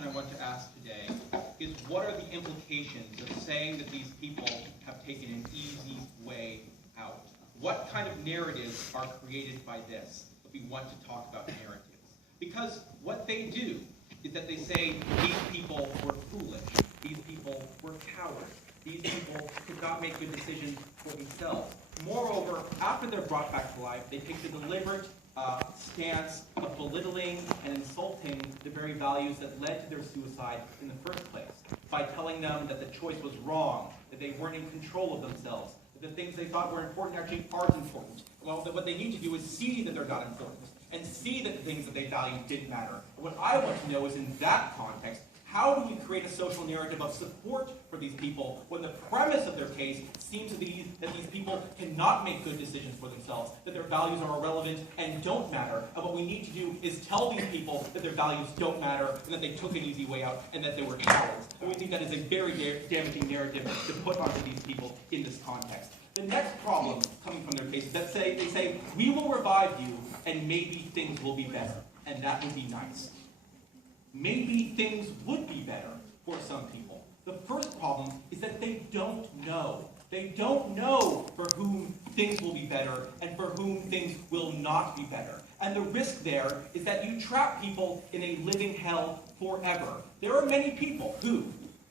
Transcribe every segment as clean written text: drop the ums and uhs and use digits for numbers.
question I want to ask today is, what are the implications of saying that these people have taken an easy way out? What kind of narratives are created by this? If we want to talk about narratives. Because what they do is that they say these people were foolish, these people were cowards, these people could not make good decisions for themselves. Moreover, after they're brought back to life, they take the deliberate stance of belittling and insulting the very values that led to their suicide in the first place, by telling them that the choice was wrong, that they weren't in control of themselves, that the things they thought were important actually aren't important. Well, that what they need to do is see that they're not important, and see that the things that they value didn't matter. And what I want to know is, in that context, how do we create a social narrative of support for these people when the premise of their case seems to be that these people cannot make good decisions for themselves, that their values are irrelevant and don't matter, and what we need to do is tell these people that their values don't matter and that they took an easy way out and that they were cowards. And we think that is a very damaging narrative to put onto these people in this context. The next problem coming from their case is that they say, we will revive you and maybe things will be better, and that would be nice. Maybe things would be better for some people. The first problem is that they don't know. They don't know for whom things will be better and for whom things will not be better. And the risk there is that you trap people in a living hell forever. There are many people who,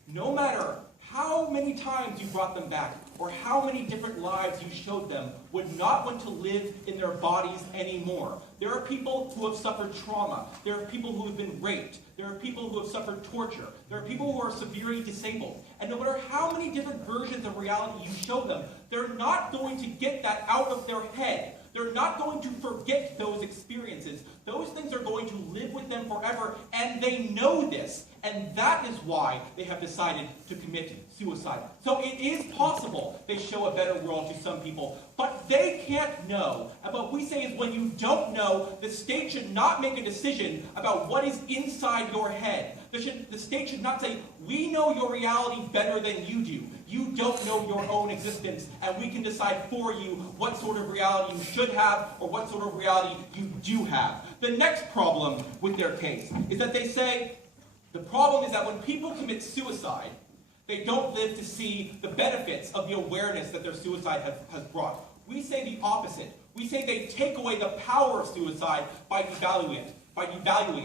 no matter how many times you brought them back, or how many different lives you showed them, would not want to live in their bodies anymore. There are people who have suffered trauma. There are people who have been raped. There are people who have suffered torture. There are people who are severely disabled. And no matter how many different versions of reality you show them, they're not going to get that out of their head. They're not going to forget those experiences. Those things are going to live with them forever, and they know this. And that is why they have decided to commit suicide. So it is possible they show a better world to some people, but they can't know. And what we say is, when you don't know, the state should not make a decision about what is inside your head. The state should not say, we know your reality better than you do. You don't know your own existence, and we can decide for you what sort of reality you should have or what sort of reality you do have. The next problem with their case is that they say, the problem is that when people commit suicide, they don't live to see the benefits of the awareness that their suicide has brought. We say the opposite. We say they take away the power of suicide by devaluing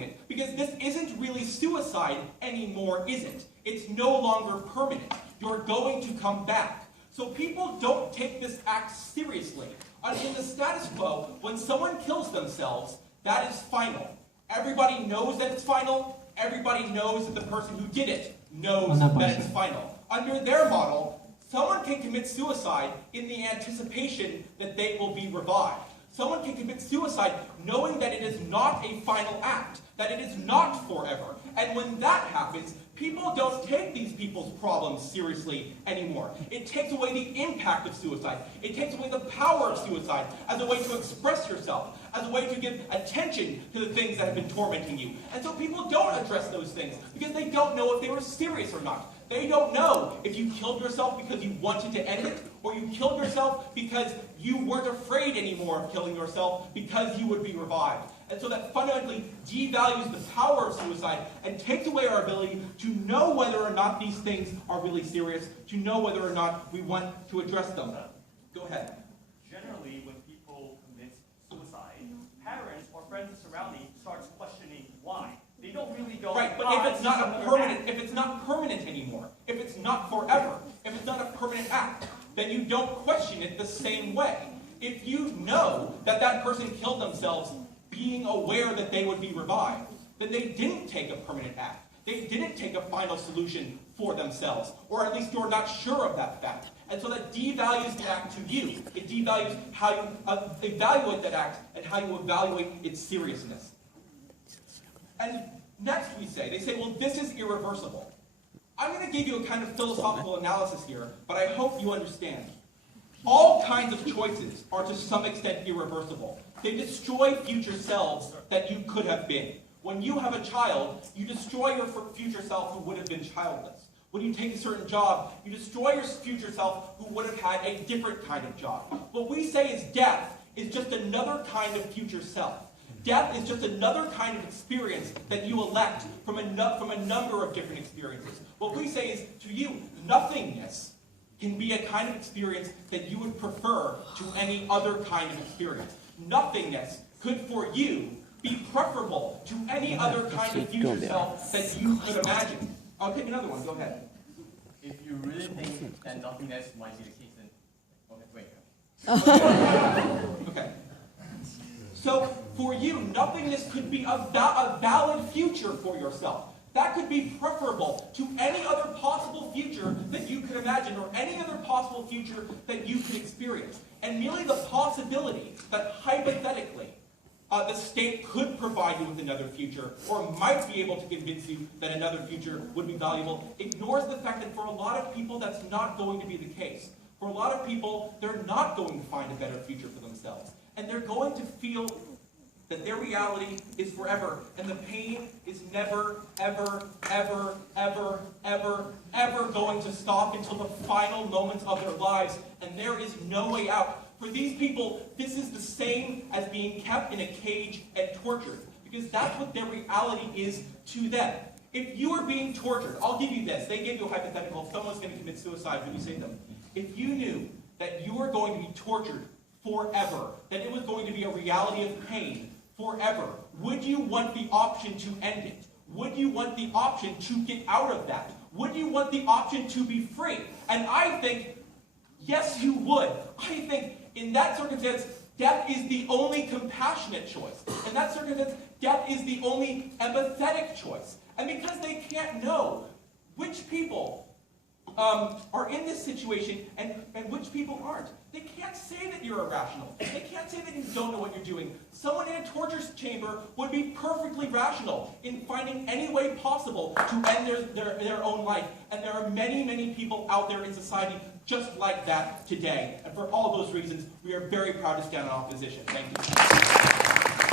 it. Because this isn't really suicide anymore, is it? It's no longer permanent. You're going to come back. So people don't take this act seriously. In the status quo, when someone kills themselves, that is final. Everybody knows that it's final. Everybody knows that the person who did it knows that it's final. Under their model, someone can commit suicide in the anticipation that they will be revived. Someone can commit suicide knowing that it is not a final act, that it is not forever. And when that happens, people don't take these people's problems seriously anymore. It takes away the impact of suicide. It takes away the power of suicide as a way to express yourself, as a way to give attention to the things that have been tormenting you. And so people don't address those things because they don't know if they were serious or not. They don't know if you killed yourself because you wanted to end it, or you killed yourself because you weren't afraid anymore of killing yourself because you would be revived. And so that fundamentally devalues the power of suicide and takes away our ability to know whether or not these things are really serious, to know whether or not we want to address them. Go ahead. Generally, when people commit suicide, parents or friends and surrounding starts questioning why. They don't really go, right, but if it's not permanent anymore, if it's not forever, if it's not a permanent act, then you don't question it the same way. If you know that that person killed themselves being aware that they would be revived, then they didn't take a permanent act. They didn't take a final solution for themselves, or at least you're not sure of that fact. And so that devalues the act to you. It devalues how you evaluate that act and how you evaluate its seriousness. And next they say, well, this is irreversible. I'm going to give you a kind of philosophical analysis here, but I hope you understand. All kinds of choices are to some extent irreversible. They destroy future selves that you could have been. When you have a child, you destroy your future self who would have been childless. When you take a certain job, you destroy your future self who would have had a different kind of job. What we say is death is just another kind of future self. Death is just another kind of experience that you elect from a number of different experiences. What we say is, to you, nothingness can be a kind of experience that you would prefer to any other kind of experience. Nothingness could, for you, be preferable to any other kind of future self that you could imagine. I'll take another one. Go ahead. If you really think that nothingness might be the case, then okay, wait. Okay. So, for you, nothingness could be a valid future for yourself. That could be preferable to any other possible future that you could imagine, or any other possible future that you could experience. And merely the possibility that hypothetically the state could provide you with another future, or might be able to convince you that another future would be valuable, ignores the fact that for a lot of people that's not going to be the case. For a lot of people, they're not going to find a better future for themselves. And they're going to feel that their reality is forever, and the pain is never, ever, ever, ever, ever, ever going to stop until the final moments of their lives, and there is no way out. For these people, this is the same as being kept in a cage and tortured, because that's what their reality is to them. If you are being tortured, I'll give you this. They gave you a hypothetical. If someone's going to commit suicide, would you say to them, if you knew that you were going to be tortured forever, that it was going to be a reality of pain forever, would you want the option to end it? Would you want the option to get out of that? Would you want the option to be free? And I think, yes, you would. I think in that circumstance, death is the only compassionate choice. In that circumstance, death is the only empathetic choice. And because they can't know which people are in this situation and which people aren't, they can't say that you're irrational. They can't say that you don't know what you're doing. Someone in a torture chamber would be perfectly rational in finding any way possible to end their own life. And there are many, many people out there in society just like that today. And for all those reasons, we are very proud to stand in opposition. Thank you.